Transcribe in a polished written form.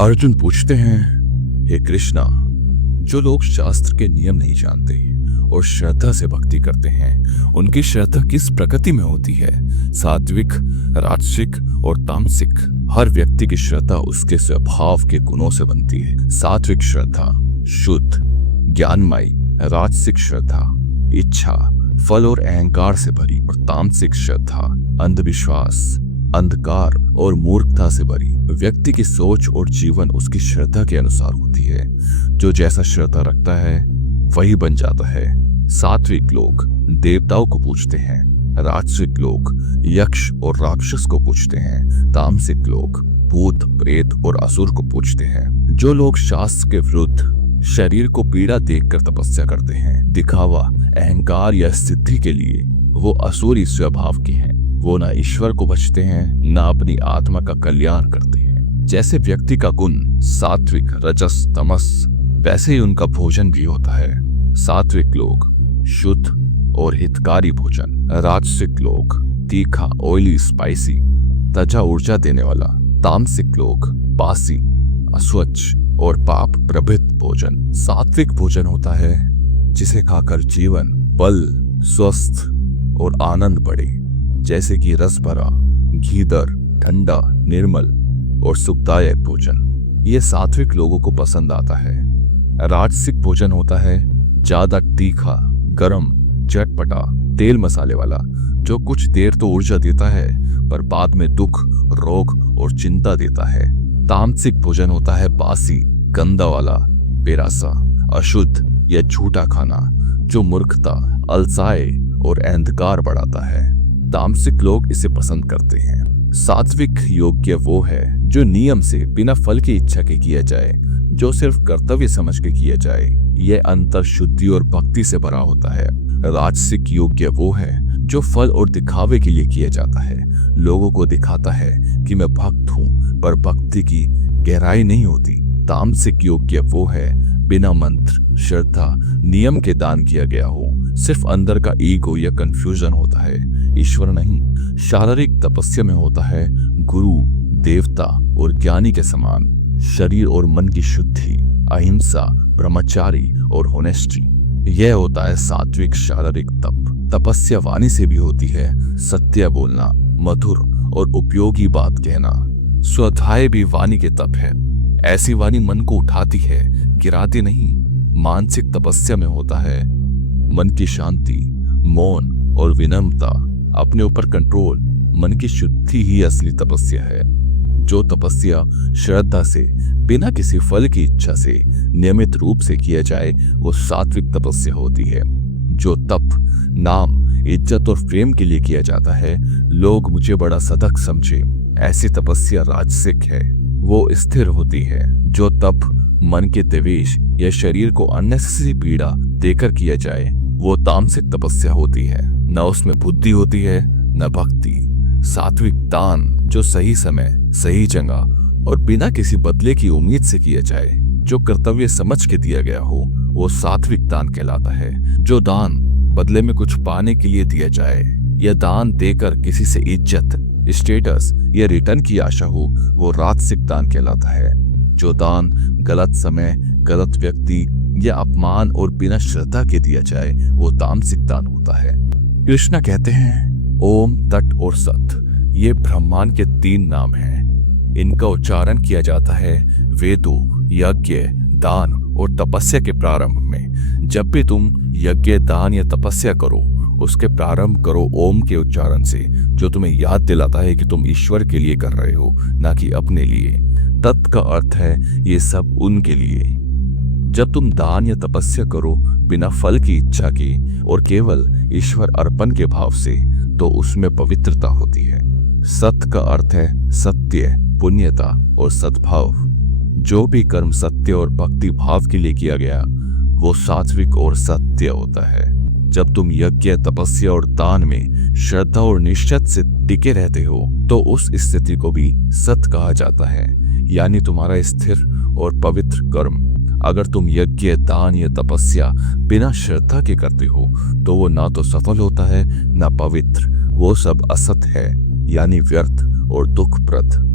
अर्जुन पूछते हैं, हे कृष्णा, जो लोग शास्त्र के नियम नहीं जानते और श्रद्धा से भक्ति करते हैं, उनकी श्रद्धा किस प्रकृति में होती है? सात्विक, राजसिक और तामसिक। हर व्यक्ति की श्रद्धा उसके स्वभाव के गुणों से बनती है। सात्विक श्रद्धा शुद्ध, ज्ञानमयी। राजसिक श्रद्धा इच्छा, फल और अहंकार से भरी। और तामसिक श्रद्धा अंधविश्वास, अंधकार और मूर्खता से भरी। व्यक्ति की सोच और जीवन उसकी श्रद्धा के अनुसार होती है। जो जैसा श्रद्धा रखता है वही बन जाता है। सात्विक लोग देवताओं को पूजते हैं, राजसिक लोग यक्ष और राक्षस को पूजते हैं, तामसिक लोग भूत, प्रेत और असुर को पूजते हैं। जो लोग शास्त्र के विरुद्ध शरीर को पीड़ा देखकर तपस्या करते हैं, दिखावा, अहंकार या सिद्धि के लिए, वो असुरी स्वभाव के हैं। वो ना ईश्वर को बचते हैं, ना अपनी आत्मा का कल्याण करते हैं। जैसे व्यक्ति का गुण सात्विक, रजस, तमस, वैसे ही उनका भोजन भी होता है। सात्विक लोग शुद्ध और हितकारी भोजन, राजसिक लोग तीखा, ऑयली, स्पाइसी, ताजा ऊर्जा देने वाला, तामसिक लोग बासी, अस्वच्छ और पाप प्रभित भोजन। सात्विक भोजन होता है जिसे खाकर जीवन, बल, स्वस्थ और आनंद बढ़े, जैसे कि रस भरा, घीदर, ठंडा, निर्मल और सुखदायक भोजन। ये सात्विक लोगों को पसंद आता है। राजसिक भोजन होता है ज्यादा तीखा, गरम, चटपटा, तेल मसाले वाला, जो कुछ देर तो ऊर्जा देता है पर बाद में दुख, रोग और चिंता देता है। तामसिक भोजन होता है बासी, गंदा वाला, बेरासा, अशुद्ध या झूठा खाना, जो मूर्खता, अलसाए और अंधकार बढ़ाता है। तामसिक लोग इसे पसंद करते हैं। सात्विक योग्य वो है जो नियम से बिना फल की इच्छा के किया जाए, जो सिर्फ कर्तव्य समझ के किया जाए। यह अंतर शुद्धि और भक्ति से भरा होता है। राजसिक योग्य वो है जो फल और दिखावे के लिए किया जाता है, लोगों को दिखाता है कि मैं भक्त हूँ, पर भक्ति की गहराई नहीं होती। तामसिक योग्य वो है बिना मंत्र, श्रद्धा, नियम के दान किया गया हो, सिर्फ अंदर का ईगो या कंफ्यूजन होता है, ईश्वर नहीं। शारीरिक तपस्या में होता है गुरु, देवता और ज्ञानी के समान, शरीर और मन की शुद्धि, अहिंसा, ब्रह्मचारी और होनेस्टी। यह होता है सात्विक शारीरिक तप। तपस्या वाणी से भी होती है, सत्य बोलना, मधुर और उपयोगी बात कहना। स्वाध्याय भी वाणी के तप है। ऐसी वाणी मन को उठाती है, गिराती नहीं। मानसिक तपस्या में होता है मन की शांति, मौन और विनम्रता, अपने ऊपर कंट्रोल। मन की शुद्धि ही असली तपस्या है। जो तपस्या श्रद्धा से, बिना किसी फल की इच्छा से, नियमित रूप से किया जाए, वो सात्विक तपस्या होती है। जो तप नाम, इज्जत और प्रेम के लिए किया जाता है, लोग मुझे बड़ा सदक समझे, ऐसी तपस्या राजसिक है। वो स्थिर होती है। जो तप मन के द्वेष या शरीर को अननेसेसरी पीड़ा देकर किया जाए, वो तामसिक तपस्या होती है। न उसमें बुद्धि होती है, न भक्ति। सात्विक दान जो सही समय, सही जगह और बिना किसी बदले की उम्मीद से किया जाए, जो कर्तव्य समझ के दिया गया हो, वो सात्विक दान कहलाता है। जो दान बदले में कुछ पाने के लिए दिया जाए या दान देकर किसी से इज्जत, स्टेटस या रिटर्न की आशा हो, वो राजसिक दान कहलाता है। जो दान गलत समय, गलत व्यक्ति या अपमान और बिना श्रद्धा के दिया जाए, वो तामसिक दान होता है। कृष्णा कहते हैं, ओम, तट और सत, ये ब्रह्मांड के 3 नाम हैं। इनका उच्चारण किया जाता है वेदों, यज्ञ, दान और तपस्या के प्रारंभ में। जब भी तुम यज्ञ, दान या तपस्या करो, उसके प्रारंभ करो ओम के उच्चारण से, जो तुम्हें याद दिलाता है कि तुम ईश्वर के लिए कर रहे हो, ना कि अपने लिए। तत् का अर्थ है ये सब उनके लिए। जब तुम दान या तपस्या करो बिना फल की इच्छा के और केवल ईश्वर अर्पण के भाव से, तो उसमें पवित्रता होती है। सत का अर्थ है सत्य, पुण्यता और सद्भाव। जो भी कर्म सत्य और भक्ति भाव के लिए किया गया, वो सात्विक और सत्य होता है। जब तुम यज्ञ, तपस्या और दान में श्रद्धा और निश्चय से टिके रहते हो, तो उस स्थिति को भी सत कहा जाता है, यानी तुम्हारा स्थिर और पवित्र कर्म। अगर तुम यज्ञ, दान या तपस्या बिना श्रद्धा के करते हो, तो वो ना तो सफल होता है, ना पवित्र। वो सब असत है, यानी व्यर्थ और दुखप्रद।